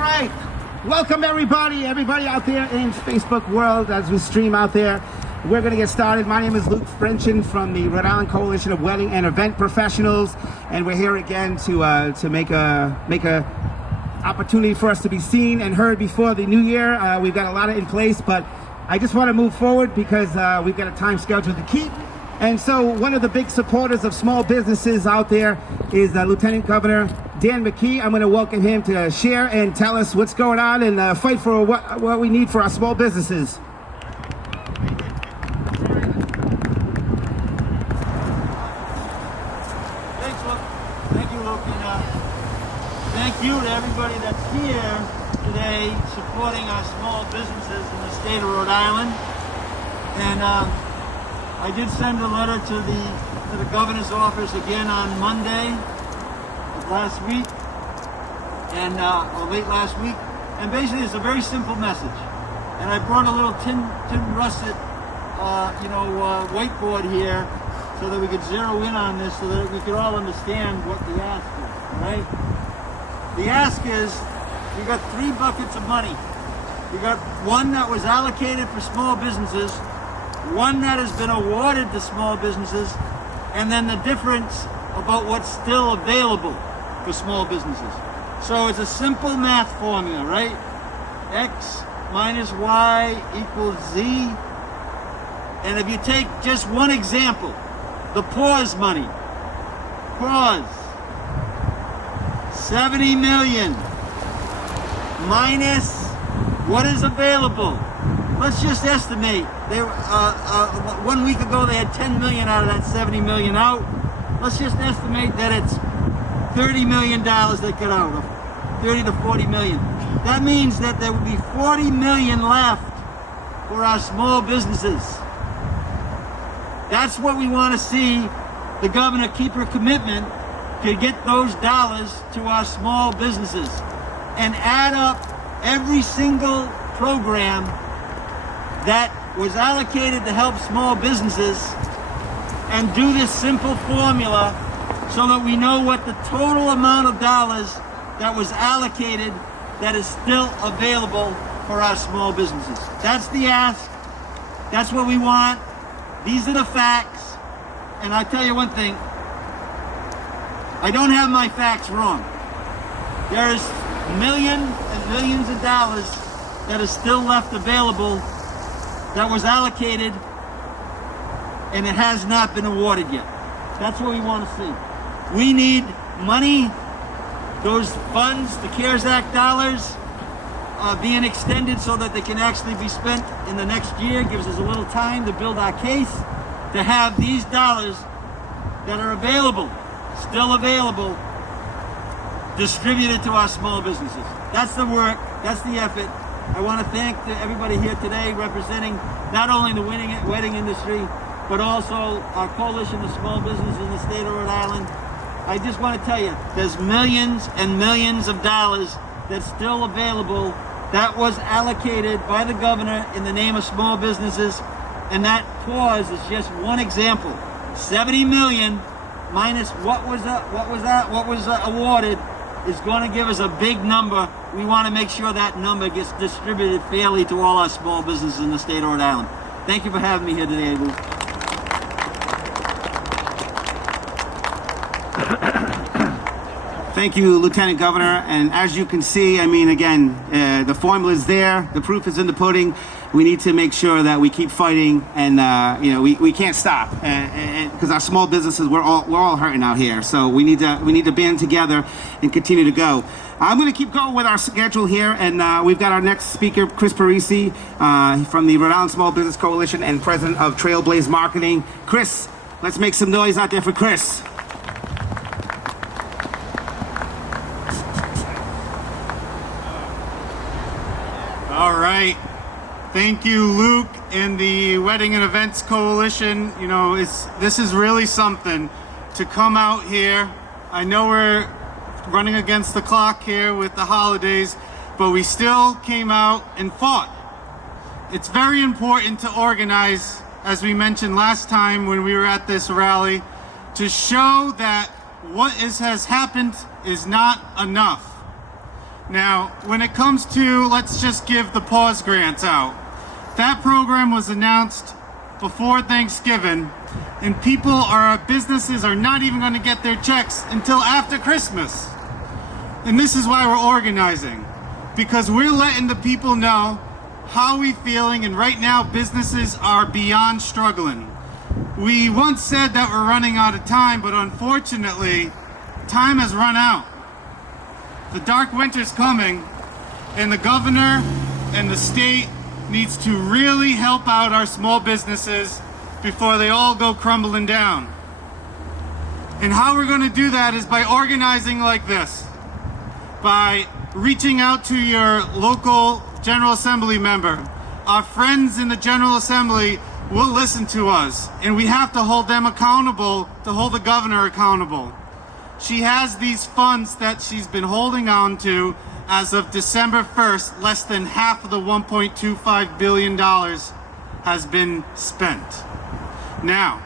right. Welcome everybody out there in Facebook world as we stream out there. We're going to get started. My name is Luke Frenchin from the Rhode Island Coalition of Wedding and Event Professionals, and we're here again to make a opportunity for us to be seen and heard before the new year. We've got a lot in place, but I just want to move forward because we've got a time schedule to keep. And so one of the big supporters of small businesses out there is Lieutenant Governor Dan McKee. I'm going to welcome him to share and tell us what's going on and fight for what we need for our small businesses. Thank you, Luke. And thank you to everybody that's here today supporting our small businesses in the state of Rhode Island. And I did send a letter to the governor's office again on Monday of last week, and or late last week. And basically, it's a very simple message. And I brought a little tin russet, whiteboard here, so that we could zero in on this, so that we could all understand what the ask is. Right? The ask is, we got 3 buckets of money. We got one that was allocated for small businesses, one that has been awarded to small businesses, and then the difference about what's still available for small businesses. So it's a simple math formula, right? X minus Y equals Z. And if you take just one example, the PAWS money, PAWS, 70 million minus what is available. Let's just estimate. They 1 week ago they had 10 million out of that 70 million out. Let's just estimate that it's $30 million that got out, 30 to 40 million. That means that there would be 40 million left for our small businesses. That's what we want to see the governor keep her commitment to get those dollars to our small businesses and add up every single program that was allocated to help small businesses and do this simple formula so that we know what the total amount of dollars that was allocated that is still available for our small businesses. That's the ask. That's what we want. These are the facts. And I'll tell you one thing. I don't have my facts wrong. There's millions and millions of dollars that is still left available that was allocated and it has not been awarded yet. That's what we want to see. We need money. Those funds, the CARES Act dollars, are being extended so that they can actually be spent in the next year. Gives us a little time to build our case, to have these dollars that are available, still available, distributed to our small businesses. That's the work, that's the effort. I want to thank everybody here today representing not only the wedding industry, but also our coalition of small businesses in the state of Rhode Island. I just want to tell you, there's millions and millions of dollars that's still available that was allocated by the governor in the name of small businesses, and that PAWS is just one example. 70 million minus what was awarded is going to give us a big number. We want to make sure that number gets distributed fairly to all our small businesses in the state of Rhode Island. Thank you for having me here today, Lou. Thank you, Lieutenant Governor. And as you can see, I mean, again, the formula is there. The proof is in the pudding. We need to make sure that we keep fighting, and we can't stop, because our small businesses, we're all hurting out here. So we need to band together and continue to go. I'm going to keep going with our schedule here, and we've got our next speaker, Chris Parisi, from the Rhode Island Small Business Coalition and president of Trailblaze Marketing. Chris, let's make some noise out there for Chris. All right. Thank you, Luke, and the Wedding and Events Coalition. You know, this is really something to come out here. I know we're running against the clock here with the holidays, but we still came out and fought. It's very important to organize, as we mentioned last time when we were at this rally, to show that what has happened is not enough. Now, when it comes to, let's just give the pause grants out. That program was announced before Thanksgiving, and businesses are not even going to get their checks until after Christmas. And this is why we're organizing, because we're letting the people know how we feeling, and right now businesses are beyond struggling. We once said that we're running out of time, but unfortunately, time has run out. The dark winter's coming, and the governor and the state needs to really help out our small businesses before they all go crumbling down. And how we're going to do that is by organizing like this, by reaching out to your local General Assembly member. Our friends in the General Assembly will listen to us, and we have to hold them accountable to hold the governor accountable. She has these funds that she's been holding on to. As of December 1st, less than half of the $1.25 billion has been spent. Now,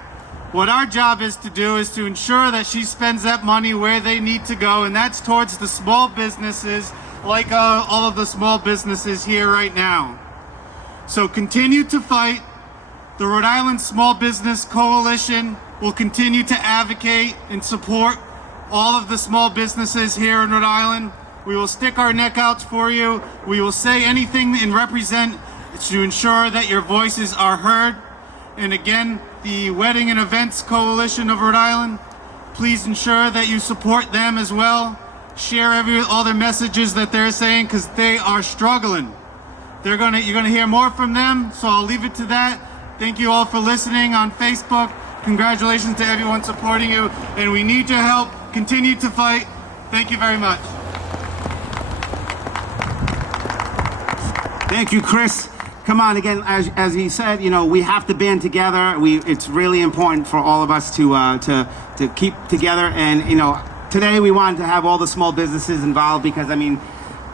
what our job is to do is to ensure that she spends that money where they need to go, and that's towards the small businesses, like all of the small businesses here right now. So continue to fight. The Rhode Island Small Business Coalition will continue to advocate and support all of the small businesses here in Rhode Island. We will stick our neck out for you. We will say anything and represent to ensure that your voices are heard. And again, the Wedding and Events Coalition of Rhode Island, please ensure that you support them as well. Share all their messages that they're saying, because they are struggling. You're gonna hear more from them, so I'll leave it to that. Thank you all for listening on Facebook. Congratulations to everyone supporting you, and we need your help. Continue to fight. Thank you very much. Thank you, Chris. Come on, again, as he said, we have to band together. It's really important for all of us to keep together. And today we wanted to have all the small businesses involved because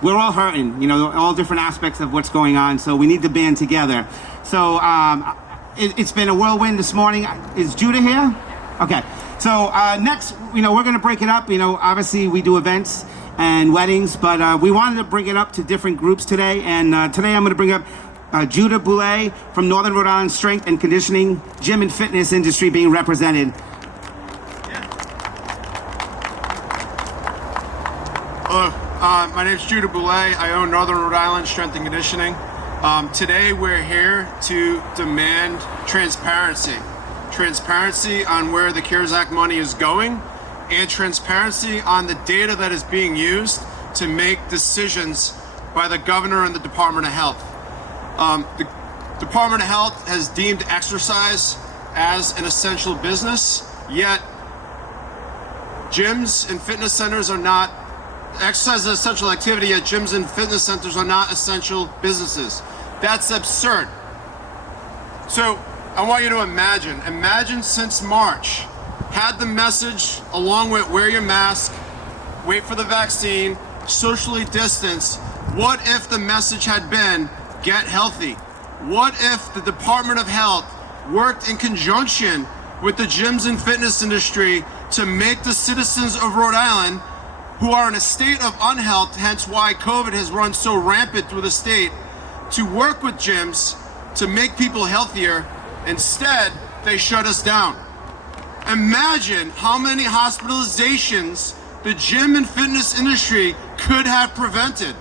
we're all hurting. All different aspects of what's going on. So we need to band together. So it's been a whirlwind this morning. Is Judah here? Okay. So next, we're going to break it up. Obviously we do events and weddings, but we wanted to bring it up to different groups today. And today I'm going to bring up Judah Boulay from Northern Rhode Island Strength and Conditioning, gym and fitness industry being represented. Hello, my name is Judah Boulay. I own Northern Rhode Island Strength and Conditioning. Today we're here to demand transparency. Transparency on where the CARES Act money is going, and transparency on the data that is being used to make decisions by the governor and the Department of Health. The Department of Health has deemed exercise as an essential business, yet gyms and fitness centers are not. Exercise is an essential activity, yet gyms and fitness centers are not essential businesses. That's absurd. So I want you to imagine since March, had the message along with wear your mask, wait for the vaccine, socially distance. What if the message had been get healthy? What if the Department of Health worked in conjunction with the gyms and fitness industry to make the citizens of Rhode Island, who are in a state of unhealth, hence why COVID has run so rampant through the state, to work with gyms to make people healthier? Instead, they shut us down. Imagine how many hospitalizations the gym and fitness industry could have prevented.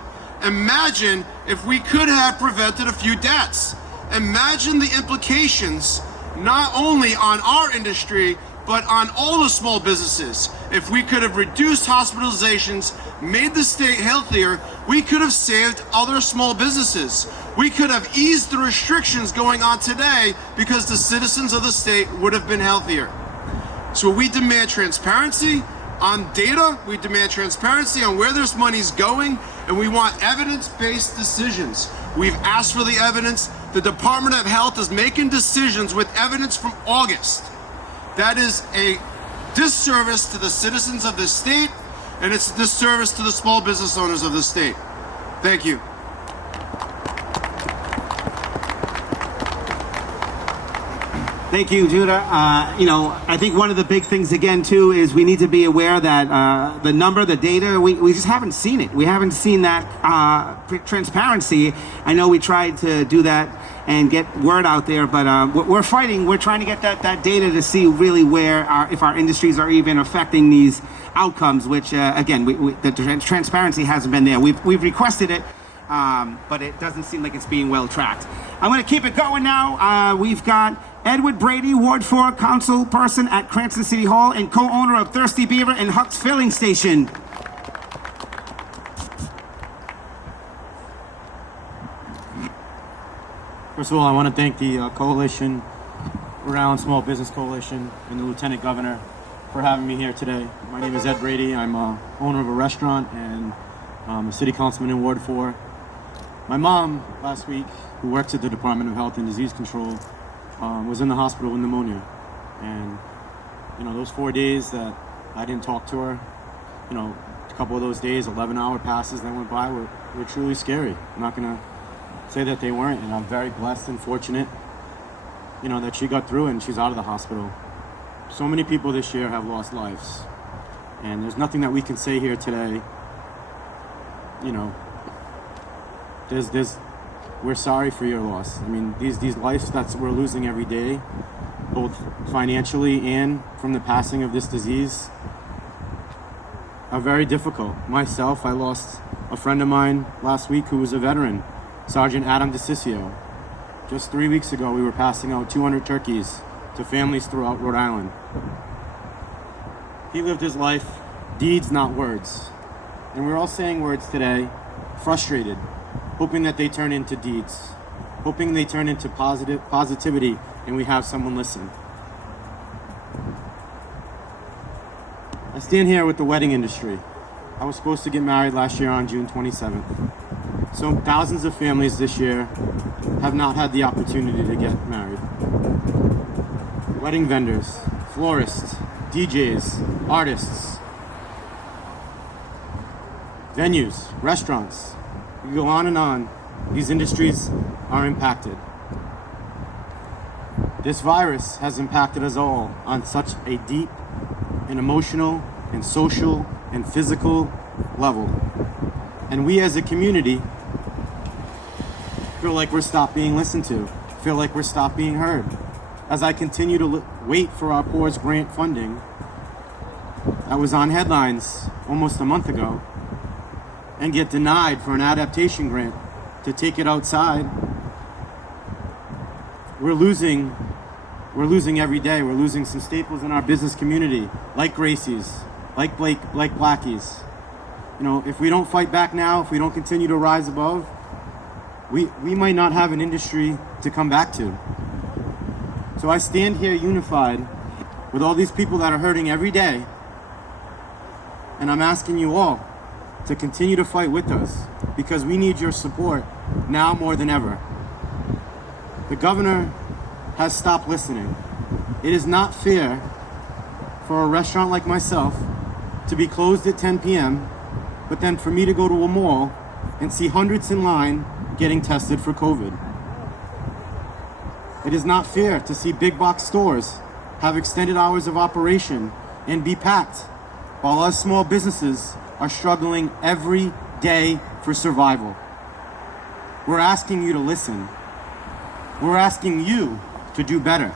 Imagine if we could have prevented a few deaths. Imagine the implications not only on our industry, but on all the small businesses. If we could have reduced hospitalizations, made the state healthier, we could have saved other small businesses. We could have eased the restrictions going on today because the citizens of the state would have been healthier. So we demand transparency on data, we demand transparency on where this money's going, and we want evidence-based decisions. We've asked for the evidence. The Department of Health is making decisions with evidence from August. That is a disservice to the citizens of this state, and it's a disservice to the small business owners of this state. Thank you. Thank you, Judah. I think one of the big things again too is we need to be aware that the number, the data, we just haven't seen it. We haven't seen that transparency. I know we tried to do that and get word out there, but we're fighting. We're trying to get that data to see really where if our industries are even affecting these outcomes. Which again, the transparency hasn't been there. We've requested it, but it doesn't seem like it's being well tracked. I'm going to keep it going now. We've got Edward Brady, Ward 4 council person at Cranston City Hall and co-owner of Thirsty Beaver and Huck's Filling Station. First of all, I want to thank the coalition, Rhode Island Small Business Coalition, and the Lieutenant Governor for having me here today. My name is Ed Brady. I'm owner of a restaurant and a city councilman in Ward 4. My mom, last week, who works at the Department of Health and Disease Control, was in the hospital with pneumonia. And, those 4 days that I didn't talk to her, a couple of those days, 11-hour passes that went by were truly scary. I'm not going to say that they weren't, and I'm very blessed and fortunate, that she got through and she's out of the hospital. So many people this year have lost lives, and there's nothing that we can say here today. We're sorry for your loss. I mean, these lives that we're losing every day, both financially and from the passing of this disease, are very difficult. Myself, I lost a friend of mine last week who was a veteran, Sergeant Adam DeCiccio. Just 3 weeks ago, we were passing out 200 turkeys to families throughout Rhode Island. He lived his life, deeds, not words. And we're all saying words today, frustrated, hoping that they turn into deeds, hoping they turn into positivity, and we have someone listen. I stand here with the wedding industry. I was supposed to get married last year on June 27th. So thousands of families this year have not had the opportunity to get married. Wedding vendors, florists, DJs, artists, venues, restaurants. You go on and on. These industries are impacted. This virus has impacted us all on such a deep and emotional and social and physical level. And we as a community feel like we're stopped being listened to, feel like we're stopped being heard. As I continue to wait for our PORS grant funding, I was on headlines almost a month ago and get denied for an adaptation grant to take it outside. We're losing every day. We're losing some staples in our business community, like Gracie's, like Blackie's. If we don't fight back now, if we don't continue to rise above, we might not have an industry to come back to. So I stand here unified with all these people that are hurting every day, and I'm asking you all to continue to fight with us, because we need your support now more than ever. The governor has stopped listening. It is not fair for a restaurant like myself to be closed at 10 p.m., but then for me to go to a mall and see hundreds in line getting tested for COVID. It is not fair to see big box stores have extended hours of operation and be packed, while us small businesses are struggling every day for survival. We're asking you to listen. We're asking you to do better.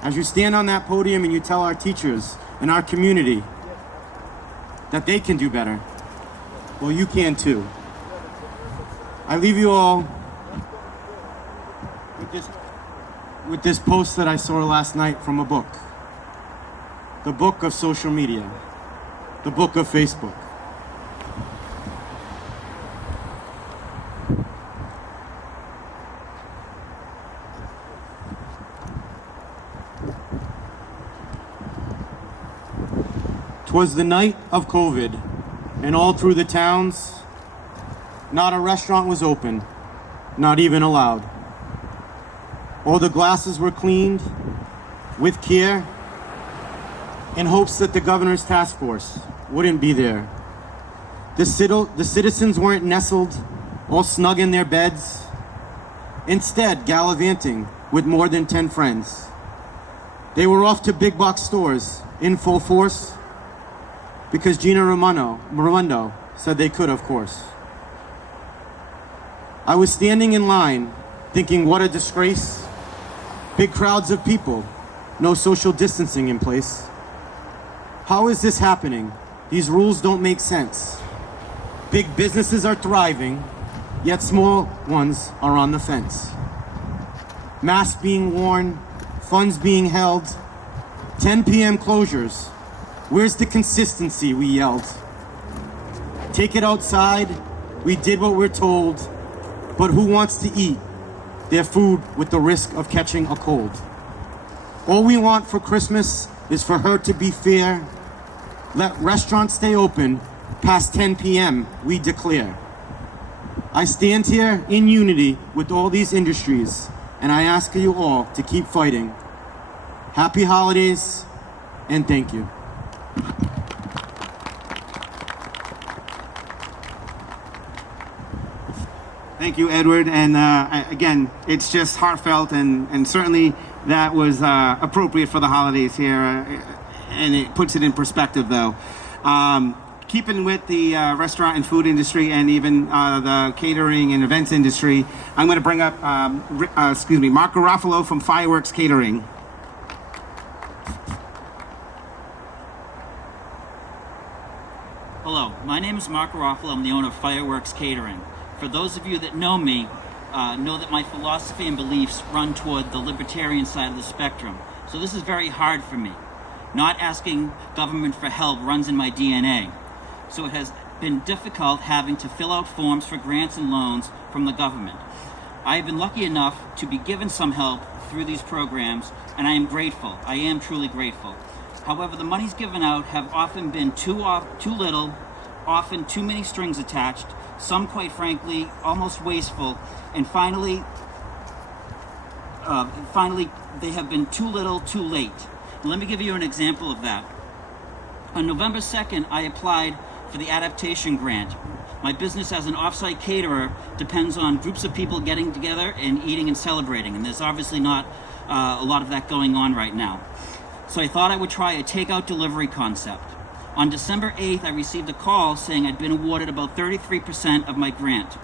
As you stand on that podium and you tell our teachers and our community that they can do better, well, you can too. I leave you all with this post that I saw last night from a book. The book of social media. The book of Facebook. "'Twas the night of COVID, and all through the towns, not a restaurant was open, not even allowed. All the glasses were cleaned with care in hopes that the governor's task force wouldn't be there. The citizens weren't nestled all snug in their beds, instead gallivanting with more than 10 friends. They were off to big box stores in full force because Gina Raimondo said they could, of course. I was standing in line thinking, what a disgrace. Big crowds of people, no social distancing in place. How is this happening? These rules don't make sense. Big businesses are thriving, yet small ones are on the fence. Masks being worn, funds being held, 10 p.m. closures. Where's the consistency, we yelled. Take it outside, we did what we're told, but who wants to eat their food with the risk of catching a cold? All we want for Christmas is for her to be fair. Let restaurants stay open past 10 p.m., we declare. I stand here in unity with all these industries, and I ask you all to keep fighting. Happy holidays, and thank you. Thank you, Edward. And again, it's just heartfelt, and certainly that was appropriate for the holidays here, and it puts it in perspective, though. Keeping with the restaurant and food industry, and even the catering and events industry, I'm going to bring up, Mark Garofalo from Fireworks Catering. Hello, my name is Mark Garofalo. I'm the owner of Fireworks Catering. For those of you that know me, know that my philosophy and beliefs run toward the libertarian side of the spectrum. So this is very hard for me. Not asking government for help runs in my DNA. So it has been difficult having to fill out forms for grants and loans from the government. I have been lucky enough to be given some help through these programs, and I am grateful. I am truly grateful. However, the monies given out have often been too little, often too many strings attached, some, quite frankly, almost wasteful, and finally, they have been too little, too late. Let me give you an example of that. On November 2nd, I applied for the adaptation grant. My business as an off-site caterer depends on groups of people getting together and eating and celebrating, and there's obviously not a lot of that going on right now. So I thought I would try a takeout delivery concept. On December 8th, I received a call saying I'd been awarded about 33% of my grant,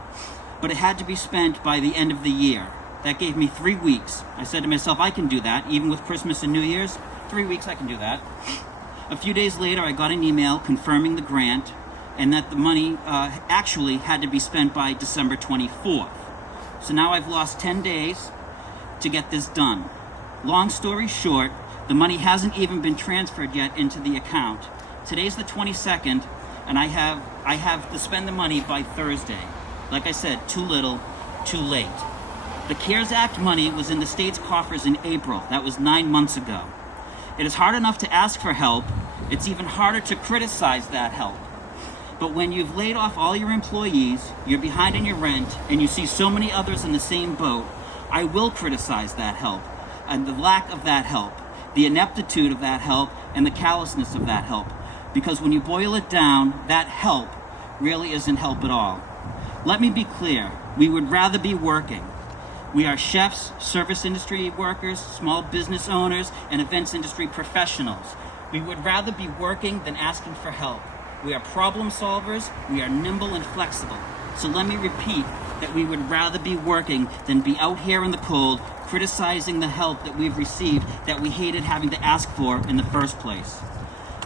but it had to be spent by the end of the year. That gave me 3 weeks. I said to myself, I can do that, even with Christmas and New Year's. 3 weeks, I can do that. A few days later, I got an email confirming the grant and that the money actually had to be spent by December 24th. So now I've lost 10 days to get this done. Long story short, the money hasn't even been transferred yet into the account. Today's the 22nd, and I have to spend the money by Thursday. Like I said, too little, too late. The CARES Act money was in the state's coffers in April. That was 9 months ago. It is hard enough to ask for help. It's even harder to criticize that help. But when you've laid off all your employees, you're behind in your rent, and you see so many others in the same boat, I will criticize that help, and the lack of that help, the ineptitude of that help, and the callousness of that help. Because when you boil it down, that help really isn't help at all. Let me be clear, we would rather be working. We are chefs, service industry workers, small business owners, and events industry professionals. We would rather be working than asking for help. We are problem solvers, we are nimble and flexible. So let me repeat that we would rather be working than be out here in the cold, criticizing the help that we've received that we hated having to ask for in the first place.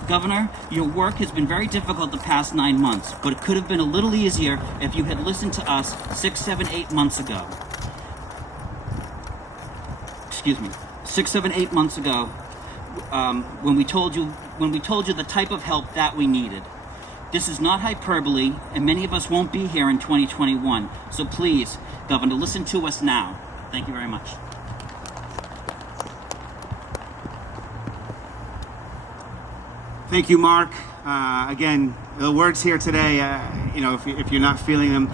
Governor, your work has been very difficult the past 9 months, but it could have been a little easier if you had listened to us 6, 7, 8 months ago. 6, 7, 8 months ago, when we told you the type of help that we needed. This is not hyperbole, and many of us won't be here in 2021. So please, Governor, listen to us now. Thank you very much. Thank you, Mark. Again, the words here today, if you're not feeling them,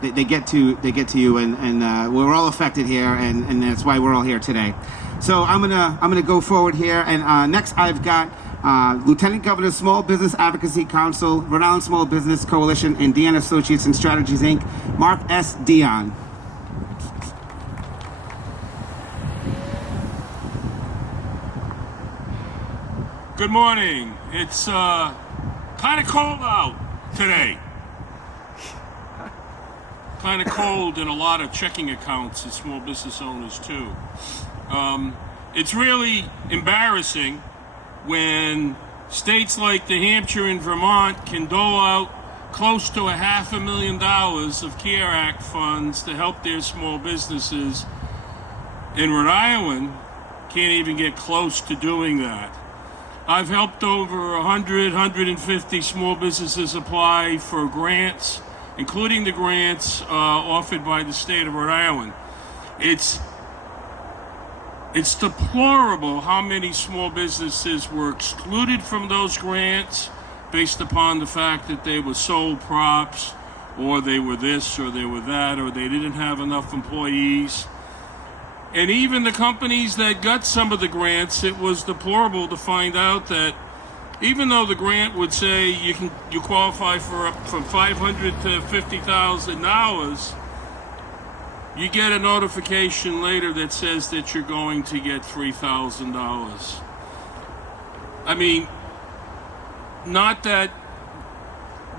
they get to you, and we're all affected here, and that's why we're all here today. So I'm gonna go forward here, and next I've got Lieutenant Governor, Small Business Advocacy Council, Rhode Island Small Business Coalition, and Dion Associates and Strategies Inc., Mark S. Dion. Good morning. It's kind of cold out today. Kind of cold in a lot of checking accounts and small business owners too. It's really embarrassing when states like New Hampshire and Vermont can dole out close to $500,000 of CARE Act funds to help their small businesses. And Rhode Island can't even get close to doing that. I've helped over 150 small businesses apply for grants, including the grants offered by the state of Rhode Island. It's deplorable how many small businesses were excluded from those grants based upon the fact that they were sole props, or they were this, or they were that, or they didn't have enough employees. And even the companies that got some of the grants, it was deplorable to find out that even though the grant would say you qualify for up from $500 to $50,000, you get a notification later that says that you're going to get $3,000. I mean, not that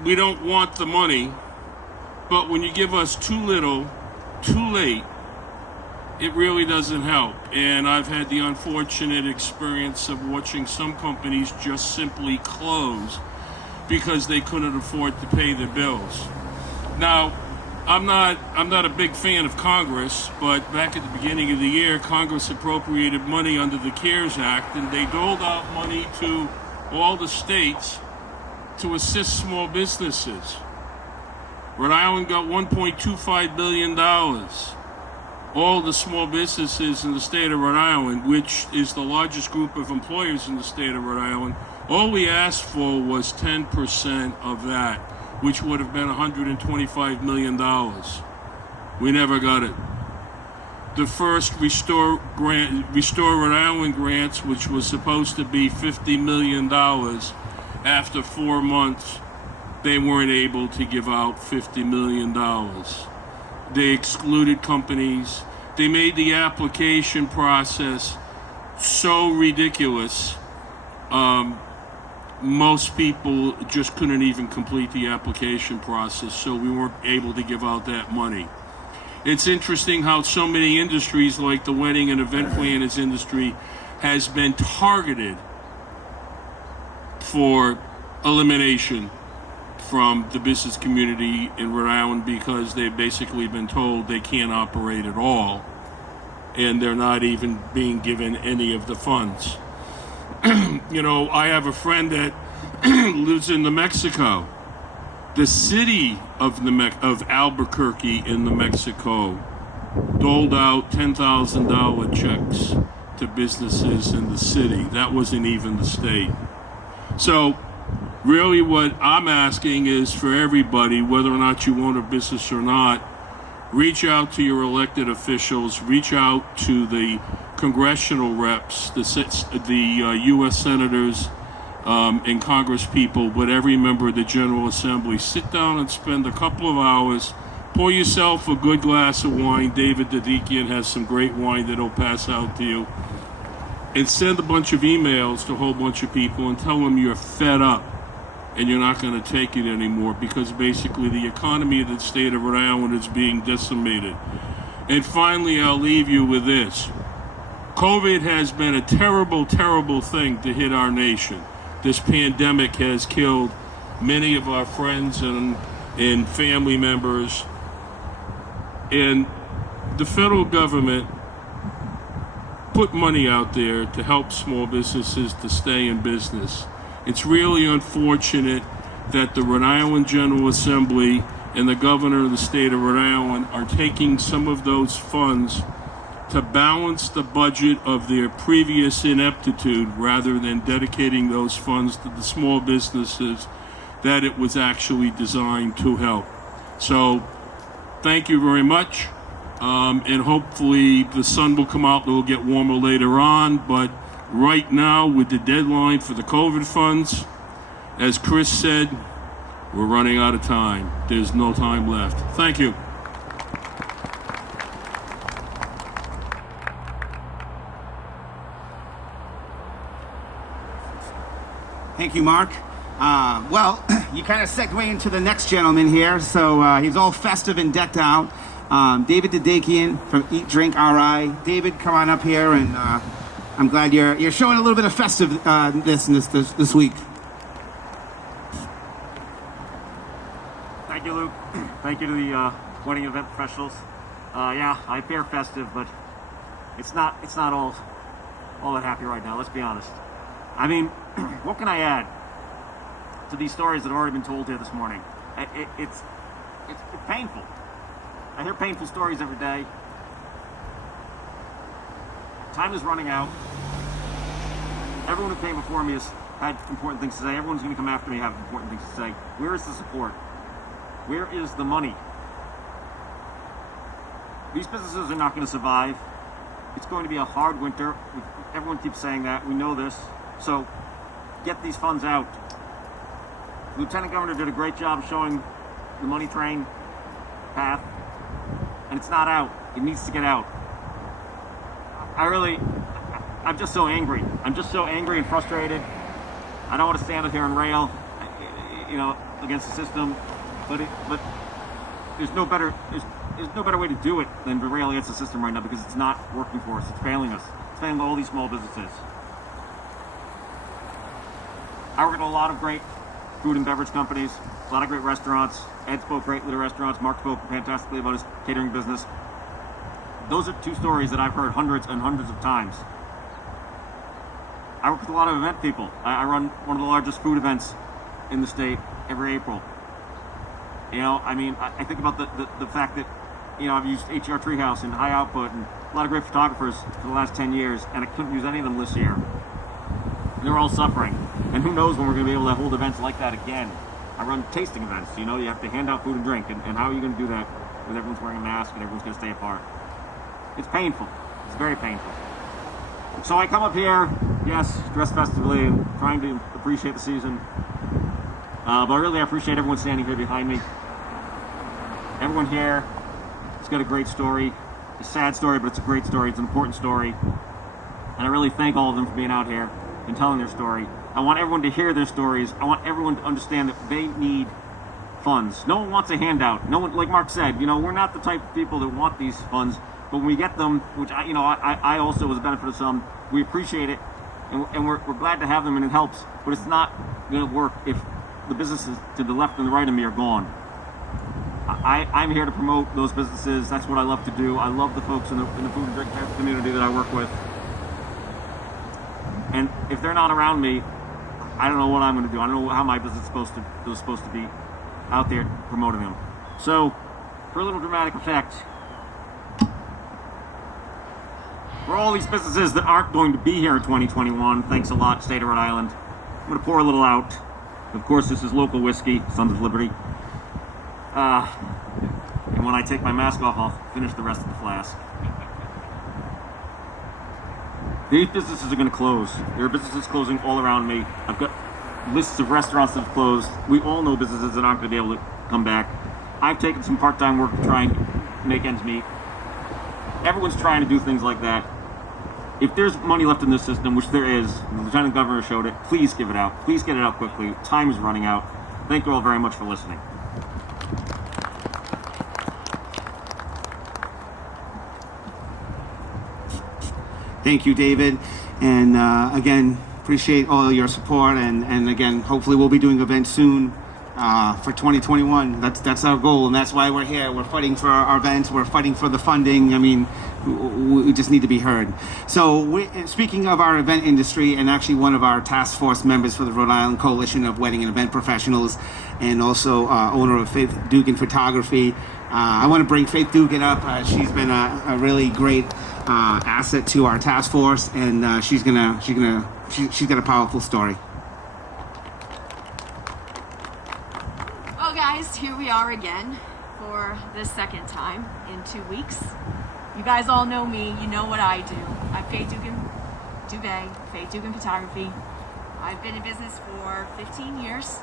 we don't want the money, but when you give us too little, too late, it really doesn't help. And I've had the unfortunate experience of watching some companies just simply close because they couldn't afford to pay their bills. Now, I'm not a big fan of Congress, but back at the beginning of the year, Congress appropriated money under the CARES Act, and they doled out money to all the states to assist small businesses. Rhode Island got $1.25 billion. All the small businesses in the state of Rhode Island, which is the largest group of employers in the state of Rhode Island, all we asked for was 10% of that, which would have been $125 million. We never got it. The first Restore Rhode Island grants, which was supposed to be $50 million, after 4 months, they weren't able to give out $50 million. They excluded companies. They made the application process so ridiculous. Most people just couldn't even complete the application process, so we weren't able to give out that money. It's interesting how so many industries, like the wedding and event planners industry, has been targeted for elimination from the business community in Rhode Island because they've basically been told they can't operate at all, and they're not even being given any of the funds. You know, I have a friend that lives in New Mexico. The city of Albuquerque in New Mexico doled out $10,000 checks to businesses in the city. That wasn't even the state. So really what I'm asking is for everybody, whether or not you own a business or not, reach out to your elected officials, reach out to the congressional reps, the U.S. senators and Congress people, but every member of the General Assembly. Sit down and spend a couple of hours. Pour yourself a good glass of wine. David Dadikian has some great wine that he'll pass out to you. And send a bunch of emails to a whole bunch of people and tell them you're fed up and you're not going to take it anymore, because basically the economy of the state of Rhode Island is being decimated. And finally, I'll leave you with this. COVID has been a terrible, terrible thing to hit our nation. This pandemic has killed many of our friends and family members. And the federal government put money out there to help small businesses to stay in business. It's really unfortunate that the Rhode Island General Assembly and the governor of the state of Rhode Island are taking some of those funds to balance the budget of their previous ineptitude rather than dedicating those funds to the small businesses that it was actually designed to help. So thank you very much. And hopefully the sun will come out and it will get warmer later on. But right now, with the deadline for the COVID funds, as Chris said, we're running out of time. There's no time left. Thank you. Thank you, Mark. Well, you kind of segue into the next gentleman here. So he's all festive and decked out. David Dedakian from Eat Drink RI. David, come on up here, and I'm glad you're showing a little bit of festive this week. Thank you, Luke. Thank you to the wedding event professionals. Yeah, I appear festive, but it's not all that happy right now. Let's be honest. I mean, what can I add to these stories that have already been told here this morning? It's painful. I hear painful stories every day. Time is running out. Everyone who came before me has had important things to say. Everyone's going to come after me have important things to say. Where is the support? Where is the money? These businesses are not going to survive. It's going to be a hard winter. Everyone keeps saying that. We know this. So get these funds out. Lieutenant Governor did a great job showing the money train path, and it's not out. It needs to get out. I'm just so angry. I'm just so angry and frustrated. I don't want to stand up here and rail, against the system, but there's no better way to do it than to rail against the system right now, because it's not working for us. It's failing us. It's failing all these small businesses. I work at a lot of great food and beverage companies, a lot of great restaurants. Ed spoke greatly to restaurants. Mark spoke fantastically about his catering business. Those are two stories that I've heard hundreds and hundreds of times. I work with a lot of event people. I run one of the largest food events in the state every April. I think about the fact that, I've used HR Treehouse and High Output and a lot of great photographers for the last 10 years, and I couldn't use any of them this year. They're all suffering. And who knows when we're going to be able to hold events like that again. I run tasting events, you have to hand out food and drink, and how are you going to do that when everyone's wearing a mask and everyone's going to stay apart? It's painful. It's very painful. So I come up here, yes, dressed festively and trying to appreciate the season. But really I appreciate everyone standing here behind me. Everyone here has got a great story. It's a sad story, but it's a great story. It's an important story. And I really thank all of them for being out here and telling their story. I want everyone to hear their stories. I want everyone to understand that they need funds. No one wants a handout. No one, like Mark said, we're not the type of people that want these funds. But when we get them, which I also, as a benefit of some, we appreciate it, and we're glad to have them, and it helps. But it's not going to work if the businesses to the left and the right of me are gone. I'm here to promote those businesses. That's what I love to do. I love the folks in the food and drink community that I work with. And if they're not around me, I don't know what I'm going to do. I don't know how my business is supposed to be out there promoting them. So, for a little dramatic effect, for all these businesses that aren't going to be here in 2021, thanks a lot, State of Rhode Island. I'm going to pour a little out. Of course, this is local whiskey, Sons of Liberty. And when I take my mask off, I'll finish the rest of the flask. These businesses are going to close. There are businesses closing all around me. I've got lists of restaurants that have closed. We all know businesses that aren't going to be able to come back. I've taken some part-time work to try and make ends meet. Everyone's trying to do things like that. If there's money left in this system, which there is, the Lieutenant Governor showed it, please give it out. Please get it out quickly. Time is running out. Thank you all very much for listening. Thank you, David. And again, appreciate all your support. And again, hopefully we'll be doing events soon for 2021. That's our goal, and that's why we're here. We're fighting for our events. We're fighting for the funding. I mean, we just need to be heard. So speaking of our event industry, and actually one of our task force members for the Rhode Island Coalition of Wedding and Event Professionals, and also owner of Faith Dugan Photography, I want to bring Faith Dugan up. She's been a really great asset to our task force, and she's got a powerful story. Well, guys, here we are again for the second time in 2 weeks. You guys all know me. You know what I do. I'm Faith Dugan, Faith Dugan Photography. I've been in business for 15 years.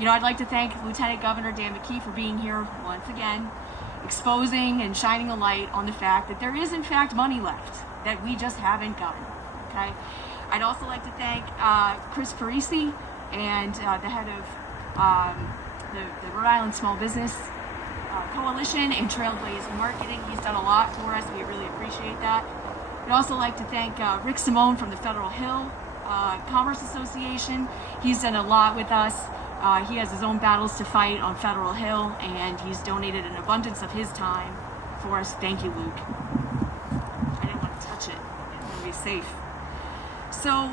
I'd like to thank Lieutenant Governor Dan McKee for being here once again, exposing and shining a light on the fact that there is, in fact, money left that we just haven't gotten. Okay. I'd also like to thank Chris Parisi and the head of the Rhode Island Small Business Coalition and Trailblaze Marketing. He's done a lot for us. We really appreciate that. I'd also like to thank Rick Simone from the Federal Hill Commerce Association. He's done a lot with us. He has his own battles to fight on Federal Hill, and he's donated an abundance of his time for us. Thank you, Luke. I didn't want to touch it. I want to be safe. So,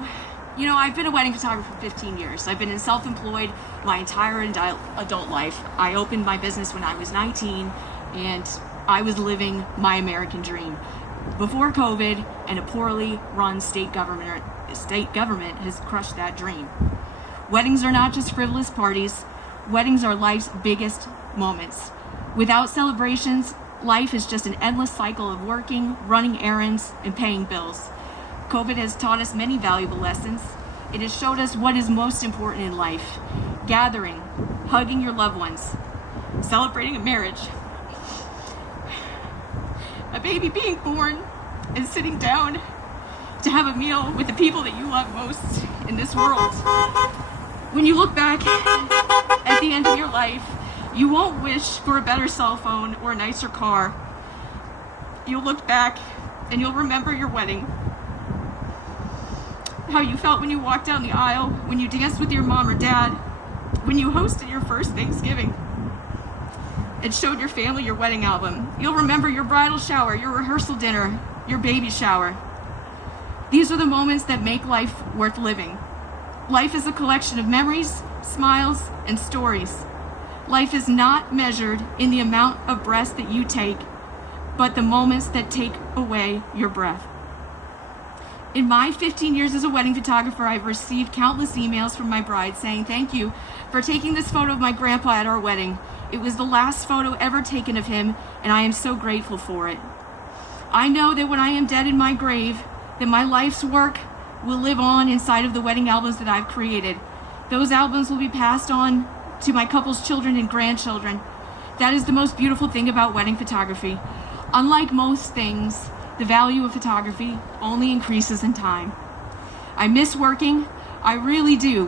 you know, I've been a wedding photographer for 15 years. I've been in self-employed my entire adult life. I opened my business when I was 19, and I was living my American dream before COVID, and a poorly run state government has crushed that dream. Weddings are not just frivolous parties. Weddings are life's biggest moments. Without celebrations, life is just an endless cycle of working, running errands, and paying bills. COVID has taught us many valuable lessons. It has showed us what is most important in life: gathering, hugging your loved ones, celebrating a marriage, a baby being born, and sitting down to have a meal with the people that you love most in this world. When you look back at the end of your life, you won't wish for a better cell phone or a nicer car. You'll look back and you'll remember your wedding. How you felt when you walked down the aisle, when you danced with your mom or dad, when you hosted your first Thanksgiving and showed your family your wedding album. You'll remember your bridal shower, your rehearsal dinner, your baby shower. These are the moments that make life worth living. Life is a collection of memories, smiles, and stories. Life is not measured in the amount of breaths that you take, but the moments that take away your breath. In my 15 years as a wedding photographer, I've received countless emails from my bride saying, "Thank you for taking this photo of my grandpa at our wedding. It was the last photo ever taken of him, and I am so grateful for it." I know that when I am dead in my grave, that my life's work will live on inside of the wedding albums that I've created. Those albums will be passed on to my couple's children and grandchildren. That is the most beautiful thing about wedding photography. Unlike most things, the value of photography only increases in time. I miss working, I really do.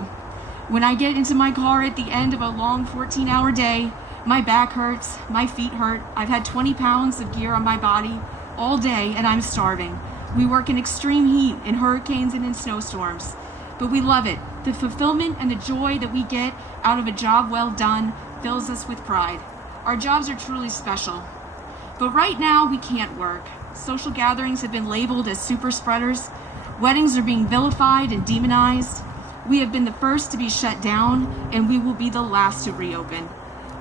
When I get into my car at the end of a long 14-hour day, my back hurts, my feet hurt. I've had 20 pounds of gear on my body all day, and I'm starving. We work in extreme heat, in hurricanes, and in snowstorms. But we love it. The fulfillment and the joy that we get out of a job well done fills us with pride. Our jobs are truly special. But right now, we can't work. Social gatherings have been labeled as super spreaders. Weddings are being vilified and demonized. We have been the first to be shut down, and we will be the last to reopen.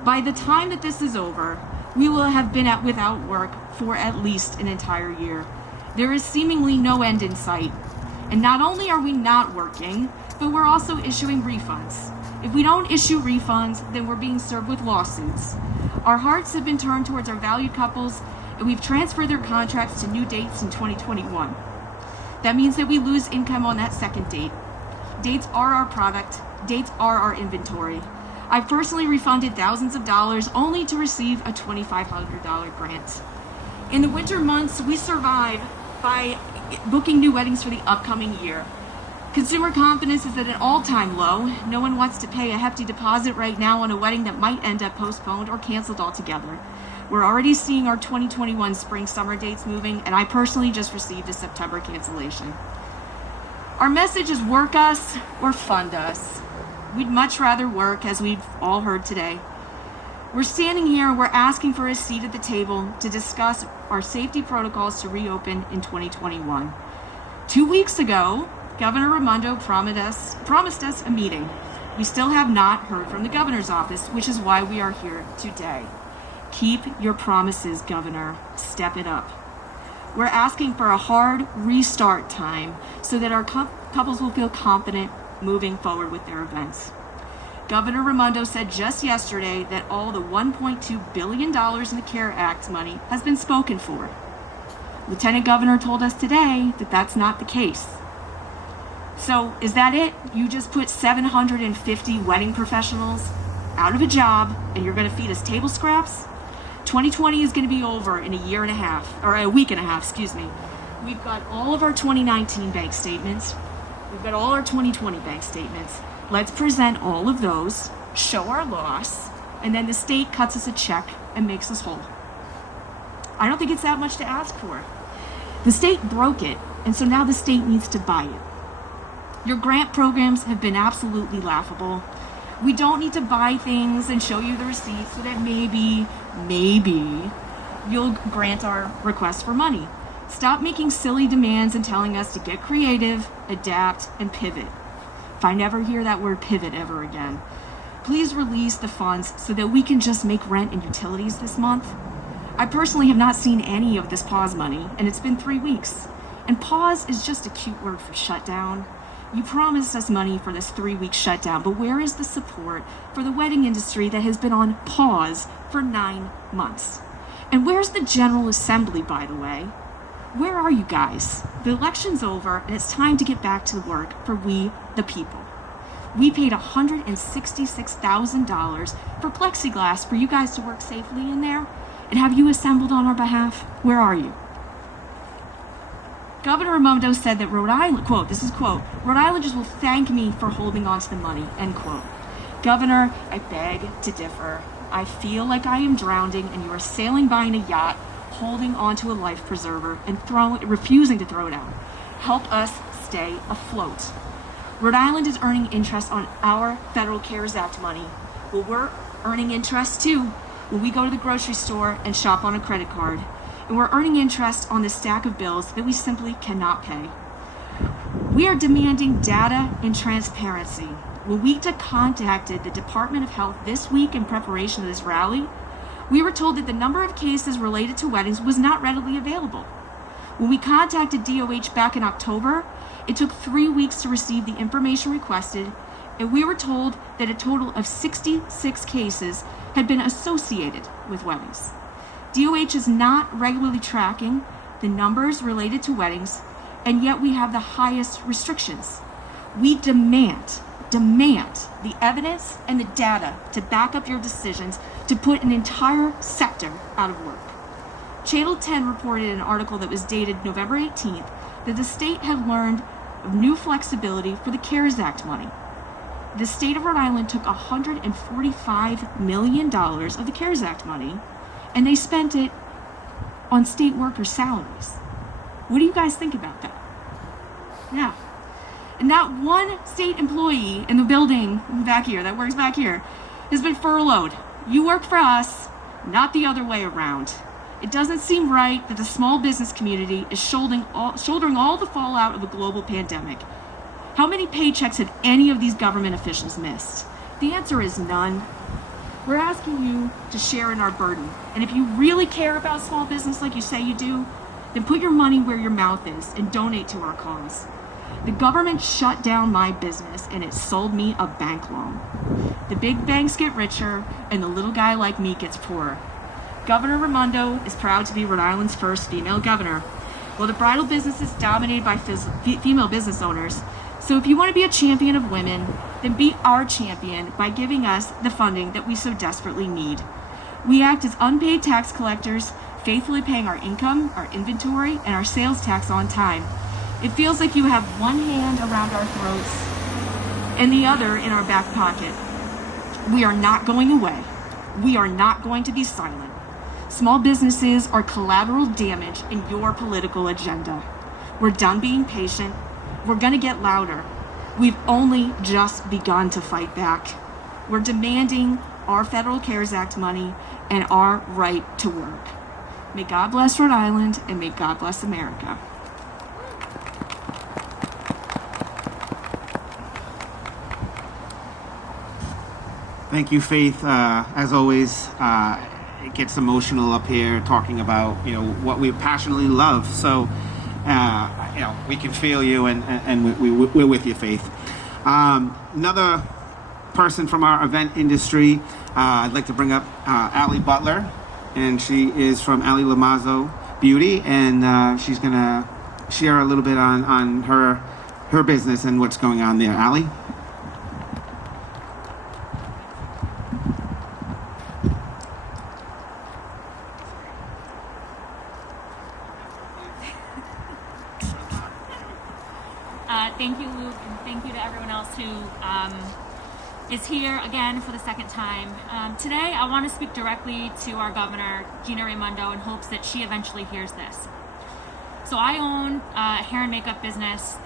By the time that this is over, we will have been without work for at least an entire year. There is seemingly no end in sight. And not only are we not working, but we're also issuing refunds. If we don't issue refunds, then we're being served with lawsuits. Our hearts have been turned towards our valued couples, and we've transferred their contracts to new dates in 2021. That means that we lose income on that second date. Dates are our product. Dates are our inventory. I've personally refunded thousands of dollars only to receive a $2,500 grant. In the winter months, we survive by booking new weddings for the upcoming year. Consumer confidence is at an all-time low. No one wants to pay a hefty deposit right now on a wedding that might end up postponed or canceled altogether. We're already seeing our 2021 spring-summer dates moving, and I personally just received a September cancellation. Our message is work us or fund us. We'd much rather work, as we've all heard today. We're standing here and we're asking for a seat at the table to discuss our safety protocols to reopen in 2021. 2 weeks ago, Governor Raimondo promised us a meeting. We still have not heard from the governor's office, which is why we are here today. Keep your promises, Governor. Step it up. We're asking for a hard restart time so that our couples will feel confident moving forward with their events. Governor Raimondo said just yesterday that all the $1.2 billion in the CARE Act money has been spoken for. Lieutenant Governor told us today that that's not the case. So is that it? You just put 750 wedding professionals out of a job and you're going to feed us table scraps? 2020 is going to be over in a week and a half, excuse me. We've got all of our 2019 bank statements. We've got all our 2020 bank statements. Let's present all of those, show our loss, and then the state cuts us a check and makes us whole. I don't think it's that much to ask for. The state broke it, and so now the state needs to buy it. Your grant programs have been absolutely laughable. We don't need to buy things and show you the receipts so that maybe you'll grant our request for money. Stop making silly demands and telling us to get creative, adapt, and pivot. If I never hear that word pivot ever again, please release the funds so that we can just make rent and utilities this month. I personally have not seen any of this pause money, and it's been 3 weeks. And pause is just a cute word for shutdown. You promised us money for this 3-week shutdown, but where is the support for the wedding industry that has been on pause for 9 months? And where's the General Assembly, by the way? Where are you guys? The election's over, and it's time to get back to work for we, the people. We paid $166,000 for plexiglass for you guys to work safely in there. And have you assembled on our behalf? Where are you? Governor Raimondo said that Rhode Island, quote, this is quote, Rhode Islanders will thank me for holding on to the money, end quote. Governor, I beg to differ. I feel like I am drowning and you are sailing by in a yacht, holding onto a life preserver and refusing to throw it out. Help us stay afloat. Rhode Island is earning interest on our Federal CARES Act money. Well, we're earning interest too when we go to the grocery store and shop on a credit card. And we're earning interest on the stack of bills that we simply cannot pay. We are demanding data and transparency. When we contacted the Department of Health this week in preparation of this rally, we were told that the number of cases related to weddings was not readily available. When we contacted DOH back in October, it took 3 weeks to receive the information requested, and we were told that a total of 66 cases had been associated with weddings. DOH is not regularly tracking the numbers related to weddings, and yet we have the highest restrictions. We demand the evidence and the data to back up your decisions to put an entire sector out of work. Channel 10 reported in an article that was dated November 18th that the state had learned of new flexibility for the CARES Act money. The state of Rhode Island took $145 million of the CARES Act money, and they spent it on state workers' salaries. What do you guys think about that? Yeah. And that one state employee in the building back here, that works back here, has been furloughed. You work for us, not the other way around. It doesn't seem right that the small business community is shouldering all the fallout of a global pandemic. How many paychecks have any of these government officials missed? The answer is none. We're asking you to share in our burden. And if you really care about small business like you say you do, then put your money where your mouth is and donate to our cause. The government shut down my business and it sold me a bank loan. The big banks get richer and the little guy like me gets poorer. Governor Raimondo is proud to be Rhode Island's first female governor. Well, the bridal business is dominated by female business owners. So if you want to be a champion of women, then be our champion by giving us the funding that we so desperately need. We act as unpaid tax collectors, faithfully paying our income, our inventory, and our sales tax on time. It feels like you have one hand around our throats and the other in our back pocket. We are not going away. We are not going to be silent. Small businesses are collateral damage in your political agenda. We're done being patient. We're going to get louder. We've only just begun to fight back. We're demanding our Federal CARES Act money and our right to work. May God bless Rhode Island and may God bless America. Thank you, Faith. As always, it gets emotional up here talking about what we passionately love. So we can feel you, and we're with you, Faith. Another person from our event industry, I'd like to bring up Allie Butler, and she is from Allie Lamazzo Beauty, and she's gonna share a little bit on her business and what's going on there. Allie. Thank you, Luke, and thank you to everyone else who is here again for the second time. Today, I want to speak directly to our governor, Gina Raimondo, in hopes that she eventually hears this. So I own a hair and makeup business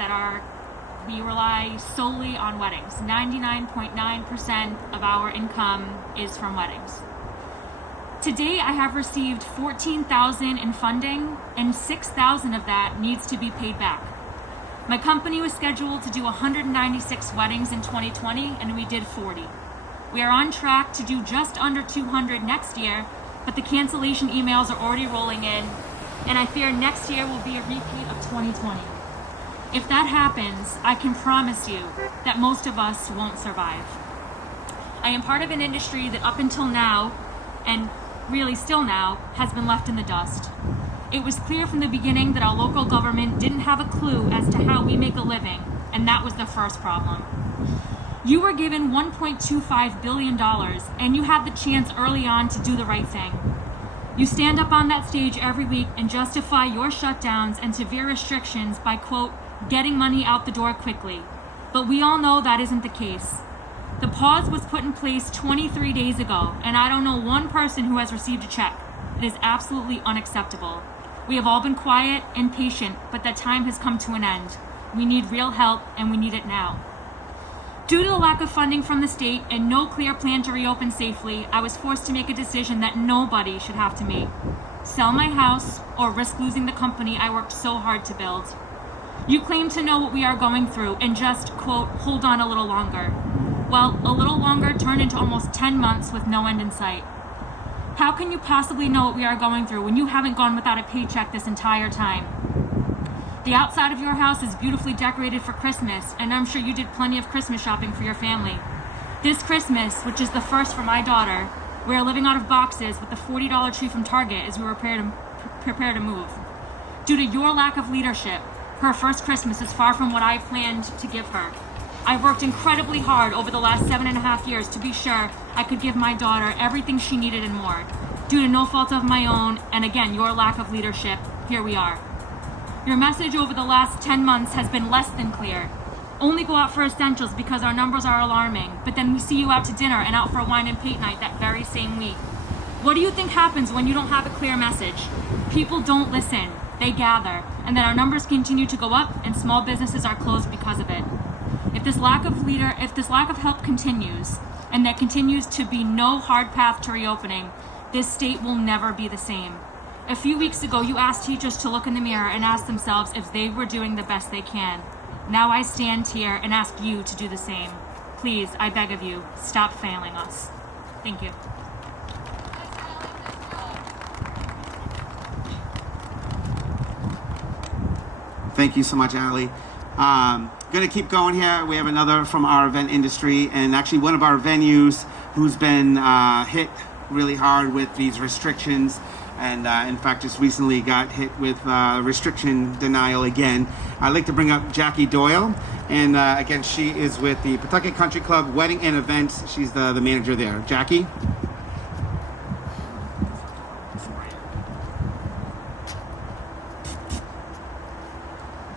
we rely solely on weddings. 99.9% of our income is from weddings. To date, I have received $14,000 in funding, and $6,000 of that needs to be paid back. My company was scheduled to do 196 weddings in 2020, and we did 40. We are on track to do just under 200 next year, but the cancellation emails are already rolling in, and I fear next year will be a repeat of 2020. If that happens, I can promise you that most of us won't survive. I am part of an industry that up until now, and really still now, has been left in the dust. It was clear from the beginning that our local government didn't have a clue as to how we make a living, and that was the first problem. You were given $1.25 billion, and you had the chance early on to do the right thing. You stand up on that stage every week and justify your shutdowns and severe restrictions by, quote, getting money out the door quickly. But we all know that isn't the case. The pause was put in place 23 days ago, and I don't know one person who has received a check. It is absolutely unacceptable. We have all been quiet and patient, but that time has come to an end. We need real help, and we need it now. Due to the lack of funding from the state and no clear plan to reopen safely, I was forced to make a decision that nobody should have to make. Sell my house or risk losing the company I worked so hard to build. You claim to know what we are going through and just, quote, hold on a little longer. Well, a little longer turned into almost 10 months with no end in sight. How can you possibly know what we are going through when you haven't gone without a paycheck this entire time? The outside of your house is beautifully decorated for Christmas, and I'm sure you did plenty of Christmas shopping for your family. This Christmas, which is the first for my daughter, we are living out of boxes with the $40 tree from Target as we prepare to move. Due to your lack of leadership, her first Christmas is far from what I planned to give her. I've worked incredibly hard over the last 7.5 years to be sure I could give my daughter everything she needed and more. Due to no fault of my own, and again, your lack of leadership, here we are. Your message over the last 10 months has been less than clear. Only go out for essentials because our numbers are alarming, but then we see you out to dinner and out for a wine and paint night that very same week. What do you think happens when you don't have a clear message? People don't listen, they gather, and then our numbers continue to go up and small businesses are closed because of it. If this lack of help continues, and there continues to be no hard path to reopening, this state will never be the same. A few weeks ago, you asked teachers to look in the mirror and ask themselves if they were doing the best they can. Now I stand here and ask you to do the same. Please, I beg of you, stop failing us. Thank you. Thank you so much, Allie. Going to keep going here. We have another from our event industry, and actually one of our venues who's been hit really hard with these restrictions, and in fact just recently got hit with restriction denial again. I'd like to bring up Jackie Doyle, and again, she is with the Pawtucket Country Club Wedding and Events. She's the manager there. Jackie?